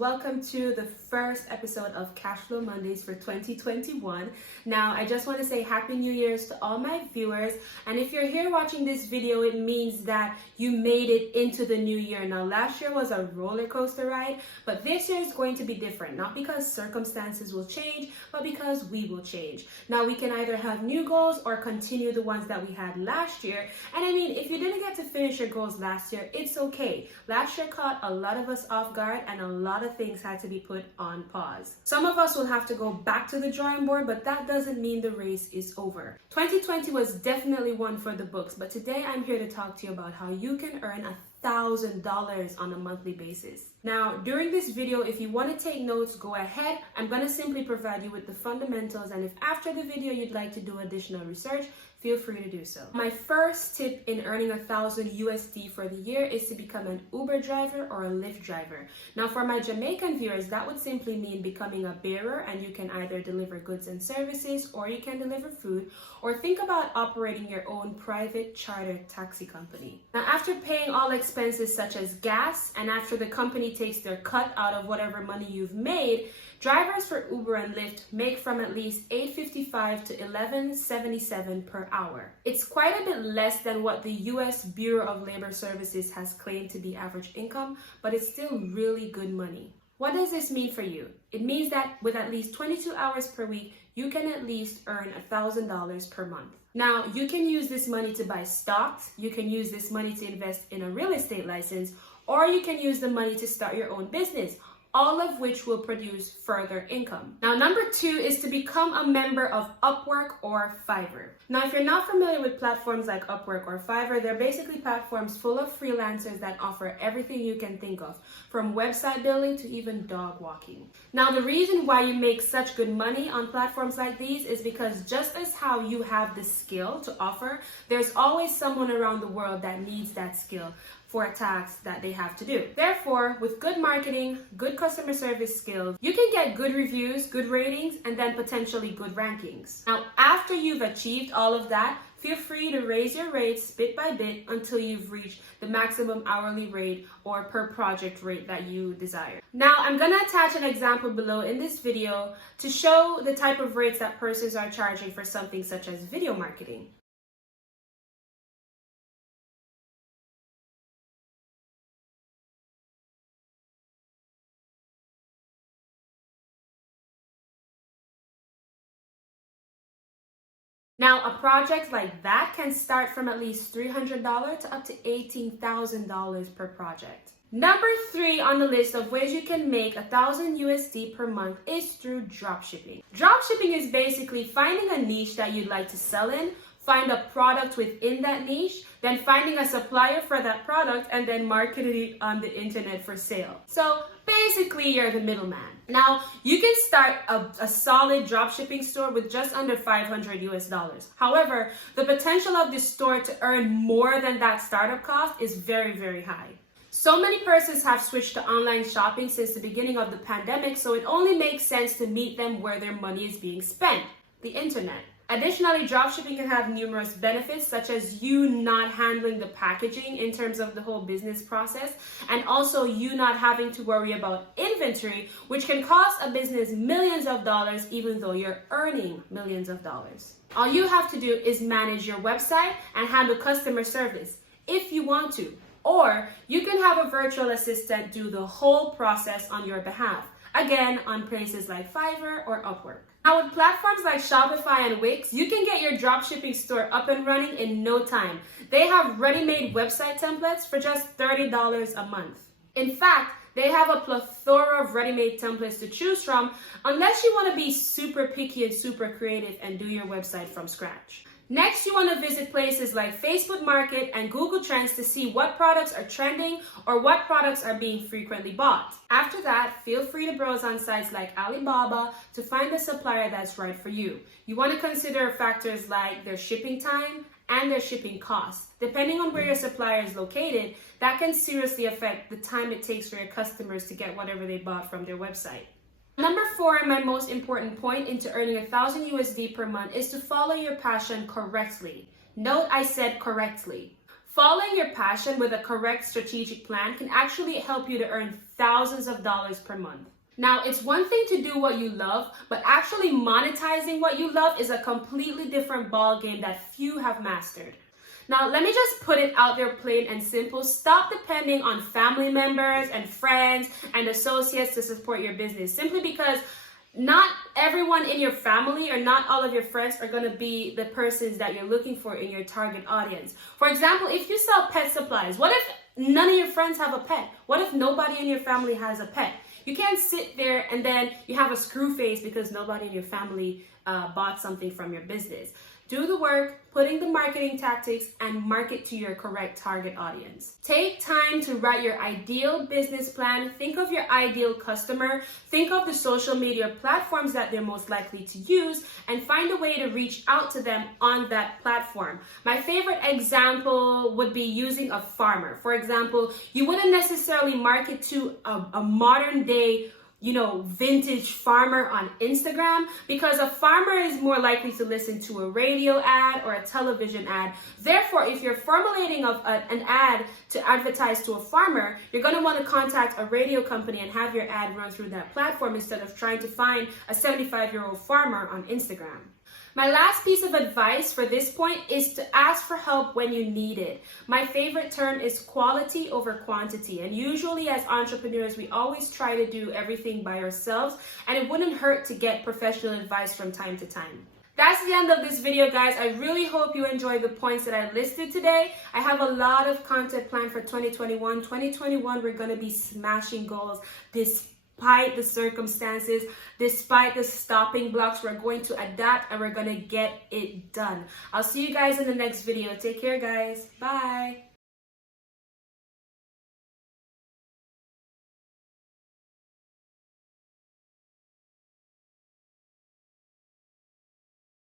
welcome to the first episode of Cashflow Mondays for 2021. Now, I just want to say Happy New Year's to all my viewers, and if you're here watching this video, it means that you made it into the new year. Now, last year was a roller coaster ride, but this year is going to be different, not because circumstances will change, but because we will change. Now, we can either have new goals or continue the ones that we had last year, and I mean, if you didn't get to finish your goals last year, it's okay. Last year caught a lot of us off guard, and a lot of things had to be put on pause. Some of us will have to go back to the drawing board, but that doesn't mean the race is over. 2020 was definitely one for the books, but today I'm here to talk to you about how you can earn $1,000 on a monthly basis. Now, during this video, if you want to take notes, go ahead. I'm going to simply provide you with the fundamentals, and if after the video you'd like to do additional research, feel free to do so. My first tip in earning $1,000 for the year is to become an Uber driver or a Lyft driver. Now, for my Jamaican viewers, that would simply mean becoming a bearer, and you can either deliver goods and services, or you can deliver food, or think about operating your own private chartered taxi company. Now, after paying all expenses such as gas, and after the company takes their cut out of whatever money you've made, drivers for Uber and Lyft make from at least $8.55 to $11.77 per hour. It's quite a bit less than what the US Bureau of Labor Services has claimed to be average income, but it's still really good money. What does this mean for you? It means that with at least 22 hours per week, you can at least earn $1,000 per month. Now, you can use this money to buy stocks, you can use this money to invest in a real estate license, or you can use the money to start your own business, all of which will produce further income. Now, number 2 is to become a member of Upwork or Fiverr. Now, if you're not familiar with platforms like Upwork or Fiverr, they're basically platforms full of freelancers that offer everything you can think of, from website building to even dog walking. Now, the reason why you make such good money on platforms like these is because just as how you have the skill to offer, there's always someone around the world that needs that skill for a task that they have to do. Therefore, with good marketing, good customer service skills, you can get good reviews, good ratings, and then potentially good rankings. Now, after you've achieved all of that, feel free to raise your rates bit by bit until you've reached the maximum hourly rate or per project rate that you desire. Now, I'm gonna attach an example below in this video to show the type of rates that persons are charging for something such as video marketing. Now, a project like that can start from at least $300 to up to $18,000 per project. Number 3 on the list of ways you can make $1,000 per month is through dropshipping. Dropshipping is basically finding a niche that you'd like to sell in, find a product within that niche, then finding a supplier for that product, and then marketing it on the internet for sale. So basically, you're the middleman. Now, you can start a solid dropshipping store with just under $500. However, the potential of this store to earn more than that startup cost is very, very high. So many persons have switched to online shopping since the beginning of the pandemic, so it only makes sense to meet them where their money is being spent, the internet. Additionally, dropshipping can have numerous benefits, such as you not handling the packaging in terms of the whole business process, and also you not having to worry about inventory, which can cost a business millions of dollars even though you're earning millions of dollars. All you have to do is manage your website and handle customer service if you want to, or you can have a virtual assistant do the whole process on your behalf, again on places like Fiverr or Upwork. Now, with platforms like Shopify and Wix, you can get your dropshipping store up and running in no time. They have ready-made website templates for just $30 a month. In fact, they have a plethora of ready-made templates to choose from, unless you want to be super picky and super creative and do your website from scratch. Next, you want to visit places like Facebook Market and Google Trends to see what products are trending or what products are being frequently bought. After that, feel free to browse on sites like Alibaba to find the supplier that's right for you. You want to consider factors like their shipping time and their shipping costs. Depending on where your supplier is located, that can seriously affect the time it takes for your customers to get whatever they bought from their website. Number 4, and my most important point into earning $1,000 per month, is to follow your passion correctly. Note I said correctly. Following your passion with a correct strategic plan can actually help you to earn thousands of dollars per month. Now, it's one thing to do what you love, but actually monetizing what you love is a completely different ballgame that few have mastered. Now, let me just put it out there plain and simple. Stop depending on family members and friends and associates to support your business, simply because not everyone in your family or not all of your friends are going to be the persons that you're looking for in your target audience. For example, if you sell pet supplies, what if none of your friends have a pet? What if nobody in your family has a pet? You can't sit there and then you have a screw face because nobody in your family bought something from your business. Do the work, put in the marketing tactics, and market to your correct target audience. Take time to write your ideal business plan. Think of your ideal customer. Think of the social media platforms that they're most likely to use, and find a way to reach out to them on that platform. My favorite example would be using a farmer. For example, you wouldn't necessarily market to a modern day vintage farmer on Instagram, because a farmer is more likely to listen to a radio ad or a television ad. Therefore, if you're formulating an ad to advertise to a farmer, you're going to want to contact a radio company and have your ad run through that platform instead of trying to find a 75-year-old farmer on Instagram. My last piece of advice for this point is to ask for help when you need it. My favorite term is quality over quantity. And usually as entrepreneurs, we always try to do everything by ourselves, and it wouldn't hurt to get professional advice from time to time. That's the end of this video, guys. I really hope you enjoyed the points that I listed today. I have a lot of content planned for 2021. 2021, we're going to be smashing goals despite the circumstances, despite the stopping blocks. We're going to adapt and we're going to get it done. I'll see you guys in the next video. Take care, guys. Bye.